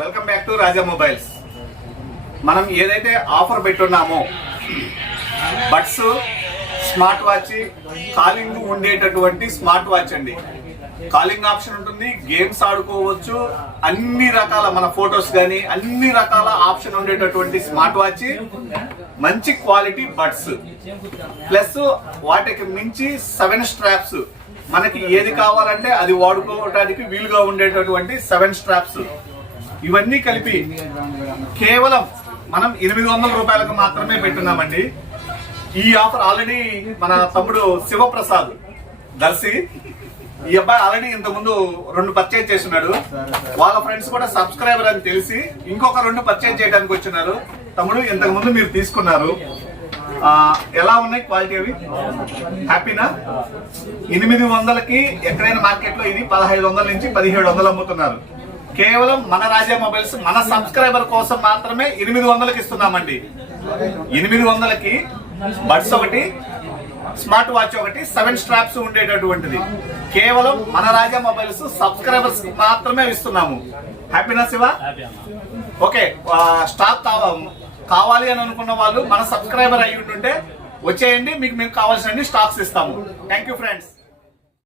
Welcome back to Raja Mobiles. మనం ఏదైతే offer పెట్టున్నామో బడ్స్ స్మార్ట్ వాచ్, కాలింగ్ ఉండేటటువంటి స్మార్ట్ వాచ్ అండి. కాలింగ్ ఆప్షన్ ఉంటుంది, గేమ్స్ ఆడుకోవచ్చు, అన్ని రకాల మన ఫొటోస్ కానీ అన్ని రకాల ఆప్షన్ ఉండేటటువంటి స్మార్ట్ వాచ్, మంచి క్వాలిటీ బడ్స్ ప్లస్ వాటికి మించి 7 స్ట్రాప్స్. మనకి ఏది కావాలంటే అది వాడుకోవడానికి వీలుగా ఉండేటటువంటి 7 స్ట్రాప్స్. ఇవన్నీ కలిపి కేవలం మనం 800 రూపాయలకు మాత్రమే పెట్టున్నామండి. ఈ ఆఫర్ ఆల్రెడీ మన తమ్ముడు శివప్రసాద్ దర్శి, ఈ అబ్బాయి ఆల్రెడీ ఇంతకుముందు 2 పర్చేజ్ చేస్తున్నాడు. వాళ్ళ ఫ్రెండ్స్ కూడా సబ్స్క్రైబర్ అని తెలిసి ఇంకొక 2 పర్చేజ్ చేయడానికి వచ్చినారు. తమ్ముడు, ఇంతకు ముందు మీరు తీసుకున్నారు, ఎలా ఉన్నాయి క్వాలిటీ? అవి హ్యాపీనా? 800కి ఎక్కడైనా మార్కెట్ లో ఇది 1500 నుంచి 1700 అమ్ముతున్నారు. కేవలం మన రాజా మొబైల్స్ మన సబ్స్క్రైబర్ కోసం మాత్రమే 800కి ఇస్తున్నామండి. 800కి బడ్స్ ఒకటి, స్మార్ట్ వాచ్ ఒకటి, 7 స్ట్రాప్స్ ఉండేటటువంటిది కేవలం మన రాజా మొబైల్స్ సబ్స్క్రైబర్స్ మాత్రమే ఇస్తున్నాము. హ్యాపీనా శివ? ఓకే, స్టాక్ కావాలి అని అనుకున్న వాళ్ళు మన సబ్స్క్రైబర్ అయ్యి ఉంటుంటే వచ్చేయండి, మీకు మేము కావాల్సిన స్టాక్స్ ఇస్తాము. Thank you friends.